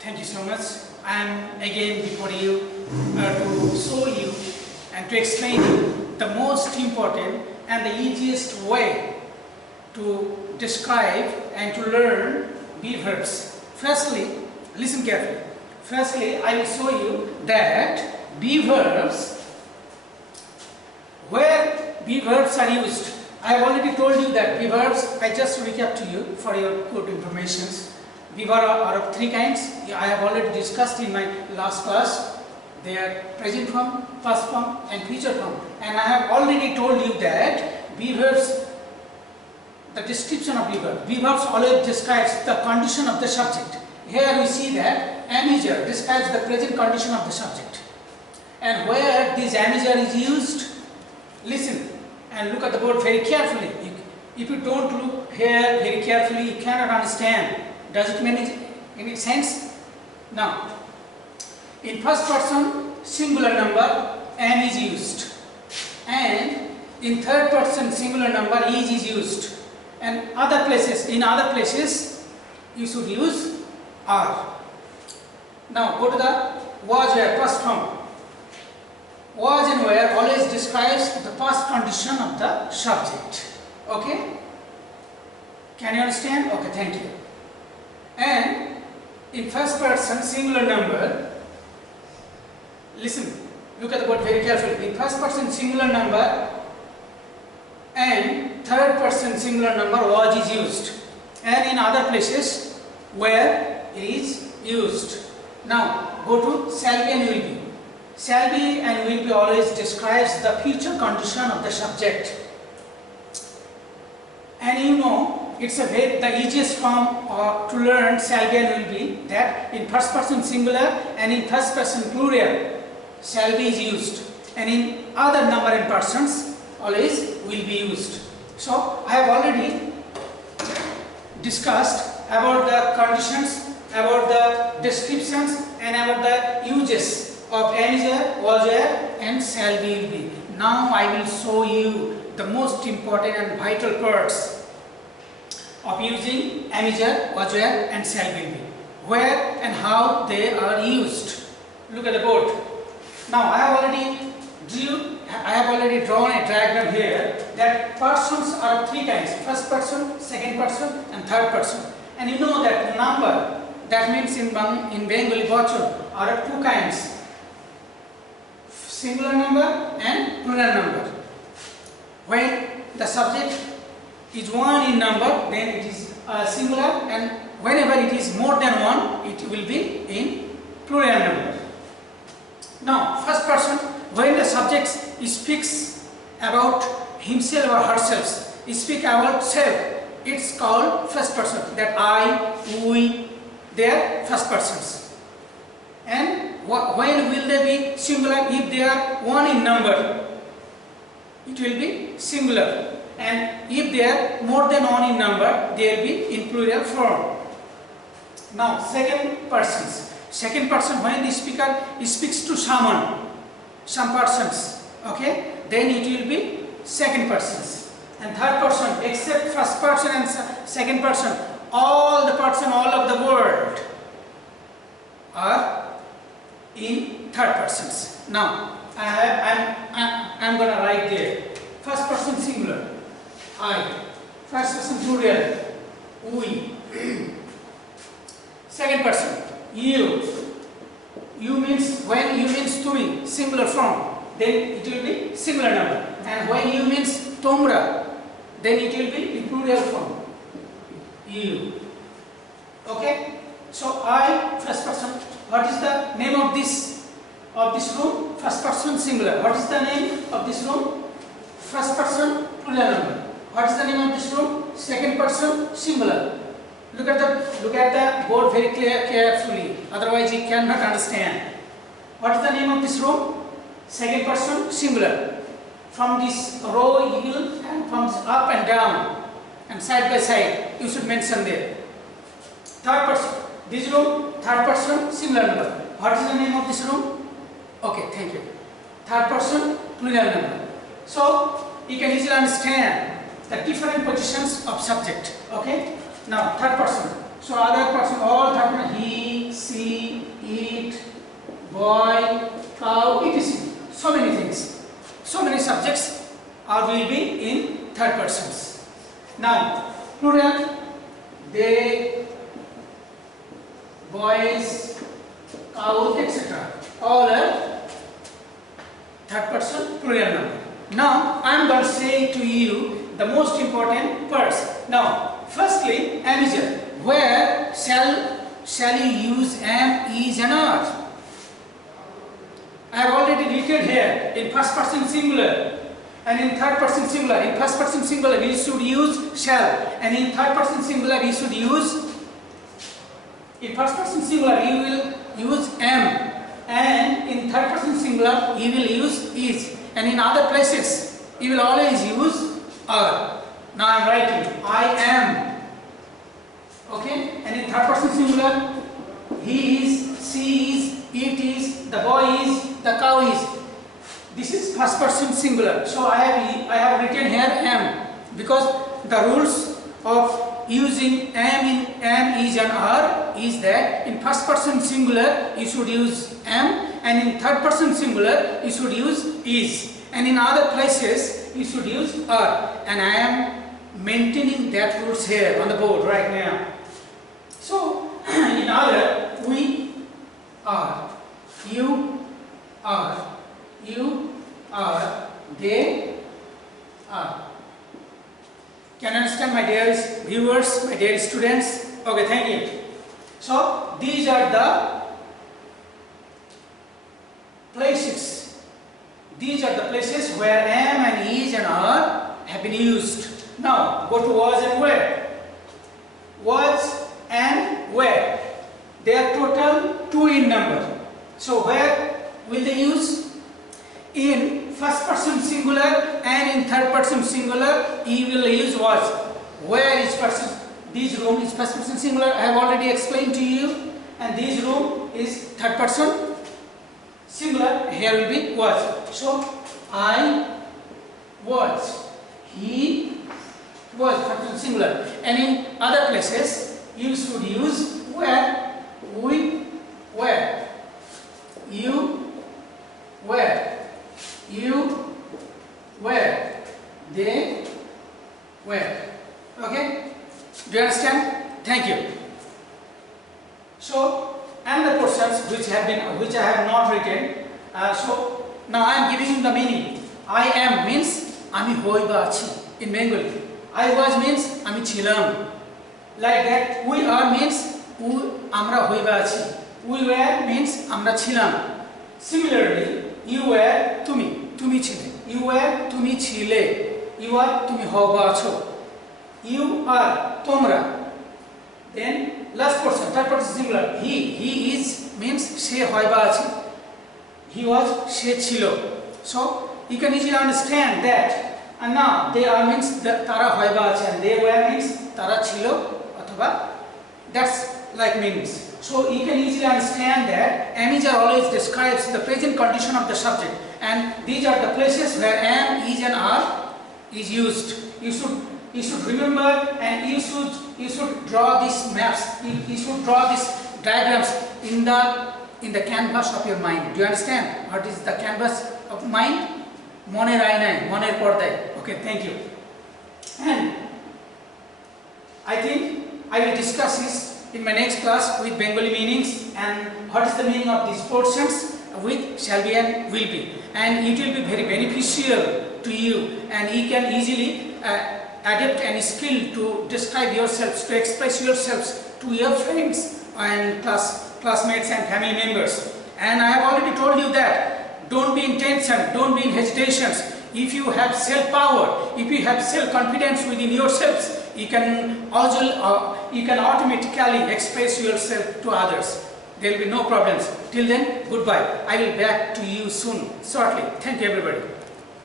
Thank you so much. I am again before you to show you and to explain you the most important and the easiest way to describe and to learn be verbs. Firstly, listen carefully. Firstly, I will show you that be verbs, where be verbs are used. I have already told you that be verbs, I just recap to you for your good information. Be verbs are of three kinds. I have already discussed in my last class. They are present form, past form and future form. And I have already told you that be verbs, the description of be verbs. Be verbs always describes the condition of the subject. Here we see that amateur describes the present condition of the subject. And where this amateur is used, listen and look at the board very carefully. If you don't look here very carefully, you cannot understand. Does it make any sense? Now, in first person singular number am is used, and in third person singular number is used, and other places, in other places you should use are. Now go to the was where past form. Was and where always describes the past condition of the subject. Okay? Can you understand? Okay, thank you. And in first person singular number, listen, look at the word very carefully. In first person singular number and third person singular number was is used, and in other places where it is used. Now go to shall be and will be. Shall be and will be always describes the future condition of the subject. And you know, it's the easiest form to learn shall be and will be, that in first person singular and in first person plural shall be is used, and in other number and persons always will be used. So I have already discussed about the conditions, about the descriptions and about the uses of amateur, was where and shall be will be. Now I will show you the most important and vital parts of using amateur, was where and shall be will be. Where and how they are used. Look at the board. Now I have already drawn a diagram here that persons are of three kinds: first person, second person and third person. And you know that number, that means in Bengali bachur, are of two kinds: singular number and plural number. When the subject is one in number, then it is singular, and whenever it is more than one, it will be in plural number. Now, first person, when the subject speaks about himself or herself, speak about self, it's called first person. That I, we, they are first persons. And when will they be singular? If they are one in number, it will be singular. And if they are more than one in number, they will be in plural form. Now, second persons. Second person, when the speaker speaks to someone, some persons, okay, then it will be second persons. And third person, except first person and second person, all the person, all of the world are in third persons. Now, I'm going to write there. First person singular, I. First person plural, we. Second person, you. You means, when you means to me, singular form, then it will be singular number. And when you means tomra, then it will be in plural form, you. Okay? So I, first person. What is the name of this room? First person singular. What is the name of this room? First person plural number. What is the name of this room? Second person singular. Look at the board very carefully. Otherwise you cannot understand. What is the name of this room? Second person singular. From this row you will, and from this up and down and side by side you should mention there. Third person. This room, third person singular number. What is the name of this room? Okay, thank you. Third person plural number. So you can easily understand the different positions of subject. Okay. Now third person. So other person, all third person, he, she, third persons. Now, plural, they, boys, cows, etc. all are third person plural number. Now, I am going to say to you the most important parts. Now, firstly, amateur. Where shall you use am, is and are? I have already written here in first person singular and in third person singular. In first person singular we should use shall, and in third person singular we should use, in first person singular you will use am, and in third person singular you will use is, and in other places you will always use are. Now I am writing I am, okay, and in third person singular he is, she is, it is, the boy is, the cow is. This is first person singular. So I have written here am, because the rules of using am in am, is and are is that in first person singular you should use am, and in third person singular you should use is, and in other places you should use are, and I am maintaining that rules here on the board right now. So in order, we are, you are, they are. Can you understand, my dear viewers, my dear students? Okay, thank you. So these are the places. These are the places where am and is and are have been used. Now go to was and where. Was and where. They are total 2 in number. So where will they use? In first person singular and in third person singular you will use was. Where is person? This room is first person singular, I have already explained to you, and this room is third person singular, here will be was. So I was, he was, first person singular, and in other places you should use where, we were, you were, you were, they were. Okay? Do you understand? Thank you. So, and the portions which I have not written. So now I am giving you the meaning. I am means ami hoiba achi in Bengali. I was means ami chilam. Like that. We are means amra hoiba achi. We were means amra chilam. Similarly, you were tumi chile. You were tumi chile. You are tumi hoba acho. You are tomra. Then last person, third person singular. He is means she hoiba achi. He was she chilo. So you can easily understand that. And now they are means the tara hoiba achi, and they were means tara chilo athoba. That's like meanings. So you can easily understand that amager always describes the present condition of the subject, and these are the places where am, is and are is used. You should remember, and you should draw these maps. You should draw these diagrams in the canvas of your mind. Do you understand what is the canvas of mind? Moner ainai, moner pordai. Okay, thank you. And I think I will discuss this in my next class with Bengali meanings and what is the meaning of these portions with shall be and will be, and it will be very beneficial to you, and you can easily adapt any skill to describe yourselves, to express yourselves to your friends and classmates and family members. And I have already told you that don't be in tension, don't be in hesitations. If you have self-power, if you have self-confidence within yourselves, you can automatically express yourself to others. There will be no problems. Till then, goodbye. I will back to you soon, shortly. Thank you, everybody.